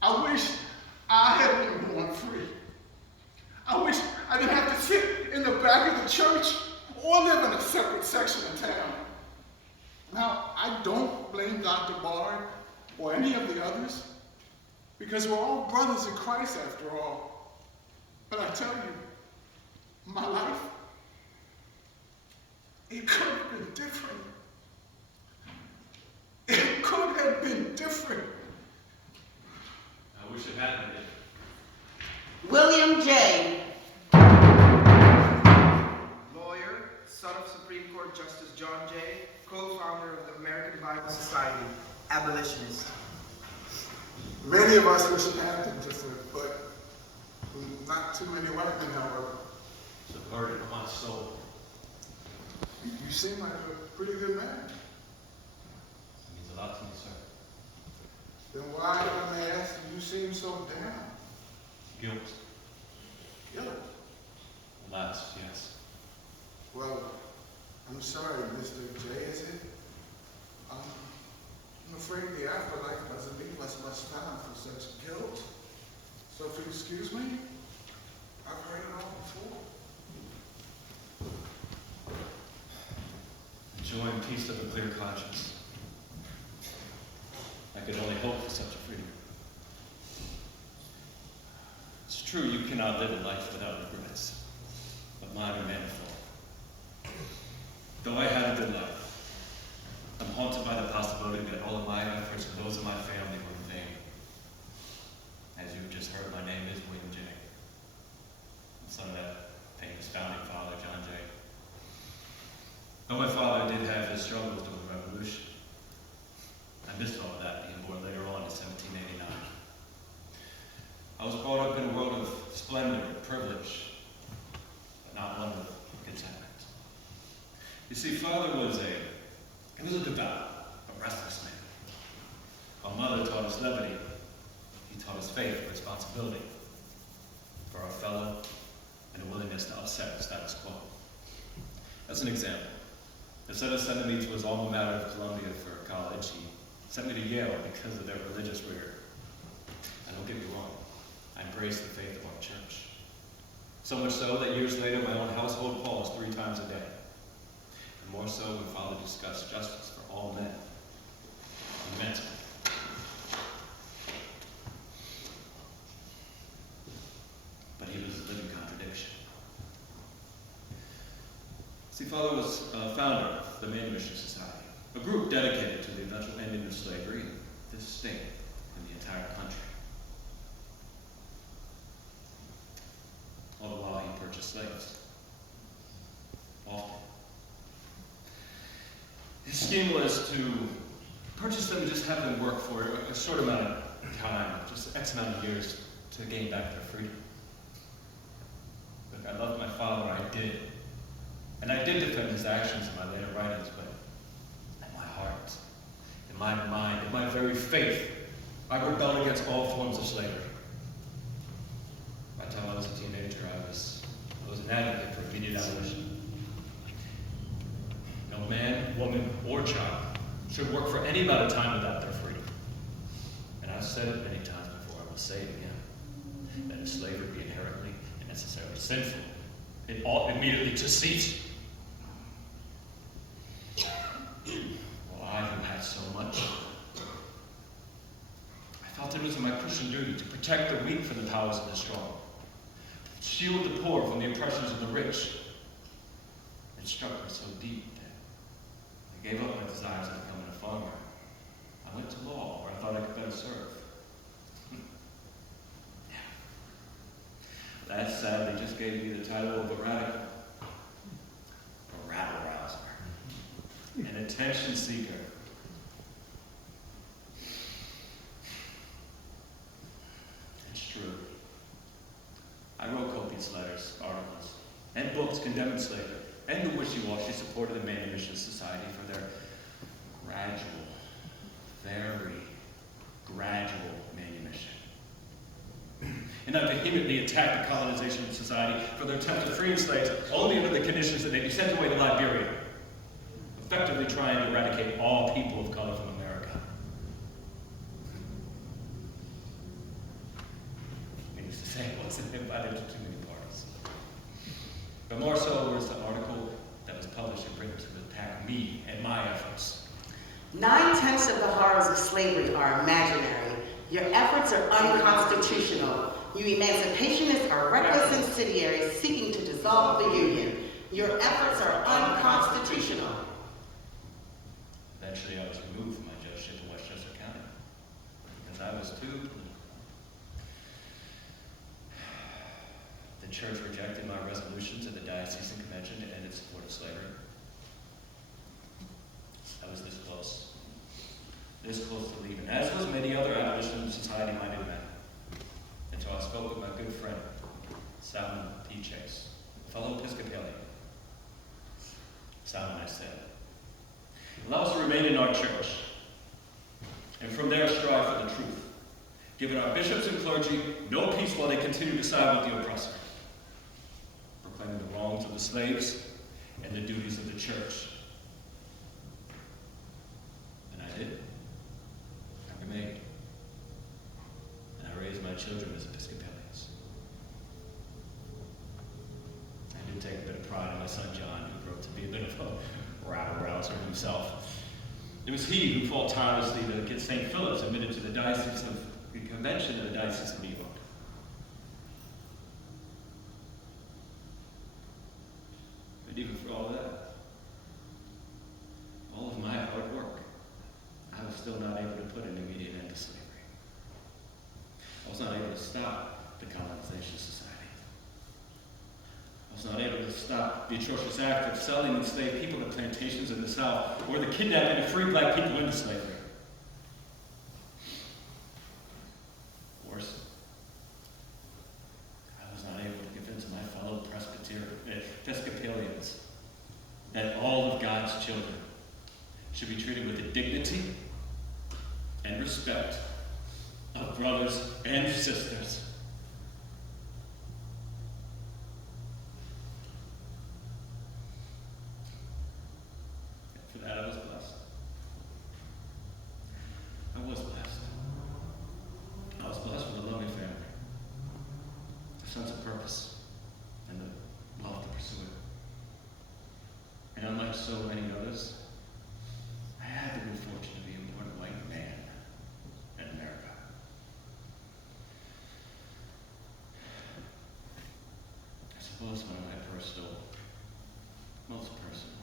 I wish I had been born free. I wish I didn't have to sit in the back of the church or live in a separate section of town. Now, I don't blame Dr. Bard or any of the others, because we're all brothers in Christ after all. But I tell you, my life, it could have been different. It could have been different. I wish it had been. William J. Lawyer, son of Supreme Court Justice John Jay, co-founder of the American Bible Society, abolitionist. Many of us wish it had been different, but not too many white men, however. It's a burden on my soul. You seem like a pretty good man. It means a lot to me, sir. Then why, if I may ask, do you seem so down? Guilt. Guilt? Alas, yes. Well, I'm sorry, Mr. J, is it? I'm afraid the afterlife doesn't leave us much time for such guilt. So if you excuse me, I've heard it all before. Joy and peace of a clear conscience. I could only hope for such a freedom. It's true you cannot live a life without regrets, but mine are manifold. Though I had a good life, I'm haunted by the possibility that all of my efforts and those of my family were in vain. As you've just heard, my name is William J. I'm son of that famous founding father, John Jay. Though my father did have his struggles during the Revolution, I missed all of that being born later on in 1789. I was brought up in a world of splendor and privilege, but not one of contentment. You see, father was a devout, a restless man. While mother taught us levity, he taught us faith and responsibility for our fellow and a willingness to upset the status quo. As an example, instead of sending me to his alma mater of Columbia for college, he sent me to Yale because of their religious rigor. And don't get me wrong, I embraced the faith of our church. So much so that years later, my own household paused 3 times a day. And more so when Father discussed justice for all men. He meant it. But he was a living contradiction. See, Father was founder of the Manumission Society, a group dedicated to the eventual ending of slavery in this state and the entire country. All the while he purchased slaves. Often. His scheme was to purchase them and just have them work for a short amount of time, just X amount of years, to gain back their freedom. Look, I loved my father, I did. And I did defend his actions in my later writings, but in my heart, in my mind, in my very faith, I rebelled against all forms of slavery. By the time I was a teenager, I was an advocate for immediate abolition. No man, woman, or child should work for any amount of time without their freedom. And I've said it many times before, I will say it again, that if slavery be inherently and necessarily sinful, it ought immediately to cease. Well, I who had so much, I felt it was my Christian duty to protect the weak from the powers of the strong, to shield the poor from the oppressions of the rich. It struck me so deep that I gave up my desires of becoming a farmer. I went to law, where I thought I could better serve. That sadly just gave me the title of a radical, a rabble-rouser, an attention seeker. It's true. I wrote copious letters, articles, and books condemning slavery, and the wishy-washy support of the Manumission Society for their gradual, very gradual manumission. And I vehemently attacked the colonization society for their attempt to free slaves only under the conditions that they be sent away to Liberia, effectively trying to eradicate all people of color from America. wasn't invited to too many parties. But more so was the article that was published and written to attack me and my efforts. 9/10 of the horrors of slavery are imaginary. Your efforts are unconstitutional. You emancipationists are reckless incendiaries seeking to dissolve the Union. Your efforts are unconstitutional. Eventually, I was removed from my judgeship in Westchester County because I was too political. The church rejected my resolutions at the diocesan convention to end its support of slavery. I was this close to leaving, as was many other abolition society-minded men, until I spoke with my good friend, Salmon P. Chase, a fellow Episcopalian. Salmon, I said, allow us to remain in our church, and from there strive for the truth, giving our bishops and clergy no peace while they continue to side with the oppressor, proclaiming the wrongs of the slaves and the duties of the church. And I did. I remained. And I raised my children as Episcopalians. I did take a bit of pride in my son John, who grew up to be a bit of a rabble-rouser himself. It was he who fought tirelessly to get St. Philip's admitted to the convention of the Diocese of New York. But even for all that, all of my hard work, I was still not able to put an immediate end to slavery. I was not able to stop the colonization society. I was not able to stop the atrocious act of selling enslaved people to plantations in the South, or the kidnapping of free black people into slavery. Worse, I was not able to convince my fellow Episcopalians that all of God's children should be treated with the dignity and respect of brothers and sisters. For that I was blessed. I was blessed. I was blessed with a loving family, a sense of purpose, and the love to pursue it. And unlike so many others, I had the good fortune to be born a white man in America. I suppose one of my most personal,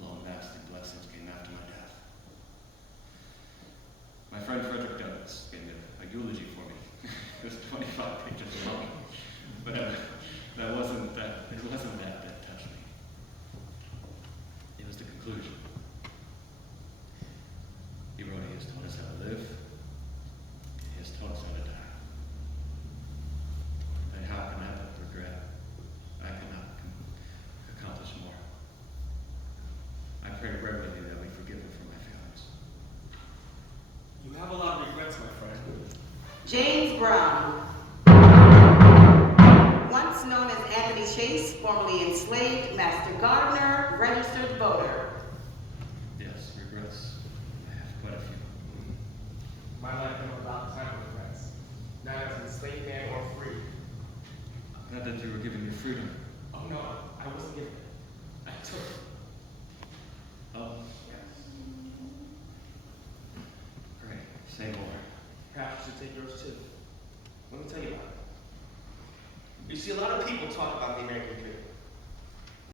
long-lasting blessings came after my death. My friend Frederick Douglass gave a eulogy for me. It was 25 pages long, but it wasn't that touched me. It was the conclusion. He wrote, "He has taught us how to live. He has taught us how to die. And how can I but regret I cannot accomplish more? I pray regularly that we forgive him for my failures." You have a lot of regrets, my friend. James Brown, once known as Anthony Chase, formerly enslaved, master gardener, registered voter. Yes, regrets. I have quite a few. My life never about the time of regrets. Not as an enslaved man or free. I'm glad that you were giving me freedom. Oh no, I wasn't given it. I took it. Oh, Yes. great. Say more. Perhaps you should take yours too. Let me tell you about it. You see, a lot of people talk about the American dream.